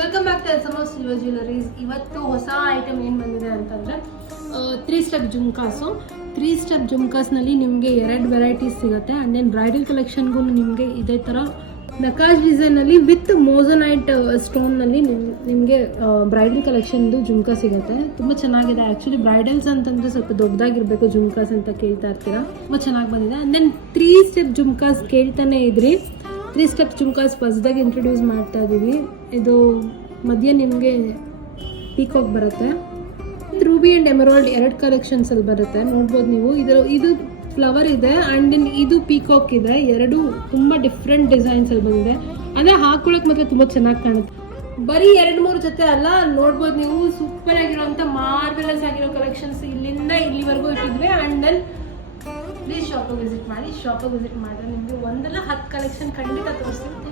Welcome back to SMO silver jewelleries. ಇವತ್ತು ಹೊಸ item ಏನು ಬಂದಿದೆ ಅಂತಂದರೆ 3 ಸ್ಟೆಪ್ ಜುಮ್ಕಾಸು. 3 ಸ್ಟೆಪ್ ಜುಮ್ಕಾಸ್ನಲ್ಲಿ ನಿಮಗೆ 2 ವೆರೈಟೀಸ್ ಸಿಗುತ್ತೆ. ಆ್ಯಂಡ್ ದೆನ್ ಬ್ರೈಡಲ್ ಕಲೆಕ್ಷನ್ಗೂ ನಿಮಗೆ ಇದೇ ಥರ ನಕಾಶ್ ಡಿಸೈನಲ್ಲಿ ವಿತ್ ಮೋಸನೈಟ್ ಸ್ಟೋನ್ನಲ್ಲಿ ನಿಮಗೆ ಬ್ರೈಡಲ್ ಕಲೆಕ್ಷನ್ದು ಜುಮ್ಕಾ ಸಿಗುತ್ತೆ. ತುಂಬ ಚೆನ್ನಾಗಿದೆ. ಆ್ಯಕ್ಚುಲಿ ಬ್ರೈಡಲ್ಸ್ ಅಂತಂದರೆ ಸ್ವಲ್ಪ ದೊಡ್ಡದಾಗಿರಬೇಕು ಜುಮ್ಕಾಸ್ ಅಂತ ಕೇಳ್ತಾ ಇರ್ತೀರಾ. ತುಂಬ ಚೆನ್ನಾಗಿ ಬಂದಿದೆ. ಆ್ಯಂಡ್ ದೆನ್ 3 ಸ್ಟೆಪ್ ಜುಮ್ಕಾಸ್ ಕೇಳ್ತಾನೆ ಇದ್ರಿ. 3 ಸ್ಟೆಪ್ ಜುಮ್ಕಾಸ್ ಫಸ್ಟ್ದಾಗಿ ಇಂಟ್ರೊಡ್ಯೂಸ್ ಮಾಡ್ತಾ ಇದ್ದೀವಿ. ಇದು ಮಧ್ಯೆ ನಿಮಗೆ ಪೀಕಾಕ್ ಬರುತ್ತೆ. ರೂಬಿ ಆ್ಯಂಡ್ ಎಮರಾಲ್ಡ್ 2 ಕಲೆಕ್ಷನ್ಸಲ್ಲಿ ಬರುತ್ತೆ. ನೋಡ್ಬೋದು ನೀವು. ಇದು ಫ್ಲವರ್ ಇದೆ ಆ್ಯಂಡ್ ದೆನ್ ಇದು ಪೀಕಾಕ್ ಇದೆ. 2 ತುಂಬ ಡಿಫ್ರೆಂಟ್ ಡಿಸೈನ್ಸಲ್ಲಿ ಬಂದಿದೆ. ಅಂದರೆ ಹಾಕೊಳ್ಳೋಕೆ ಮಾತ್ರ ತುಂಬ ಚೆನ್ನಾಗಿ ಕಾಣುತ್ತೆ. ಬರೀ 2-3 ಜೊತೆ ಅಲ್ಲ, ನೋಡ್ಬೋದು ನೀವು. ಸೂಪರ್ ಆಗಿರೋಂಥ ಮಾರ್ವೆಲಸ್ ಆಗಿರೋ ಕಲೆಕ್ಷನ್ಸ್ ಇಲ್ಲಿಂದ ಇಲ್ಲಿವರೆಗೂ ಇಟ್ಟಿದ್ವಿ. ಆ್ಯಂಡ್ ದೆನ್ ಪ್ಲೀಸ್ ಶಾಪಿಗೆ ವಿಸಿಟ್ ಮಾಡಿ. ಶಾಪಿಗೆ ವಿಸಿಟ್ ಮಾಡಿದ್ರೆ ನಿಮಗೆ 1 ಇಲ್ಲ 10 ಕಲೆಕ್ಷನ್ ಖಂಡಿತ ತೋರಿಸ್ತೀನಿ.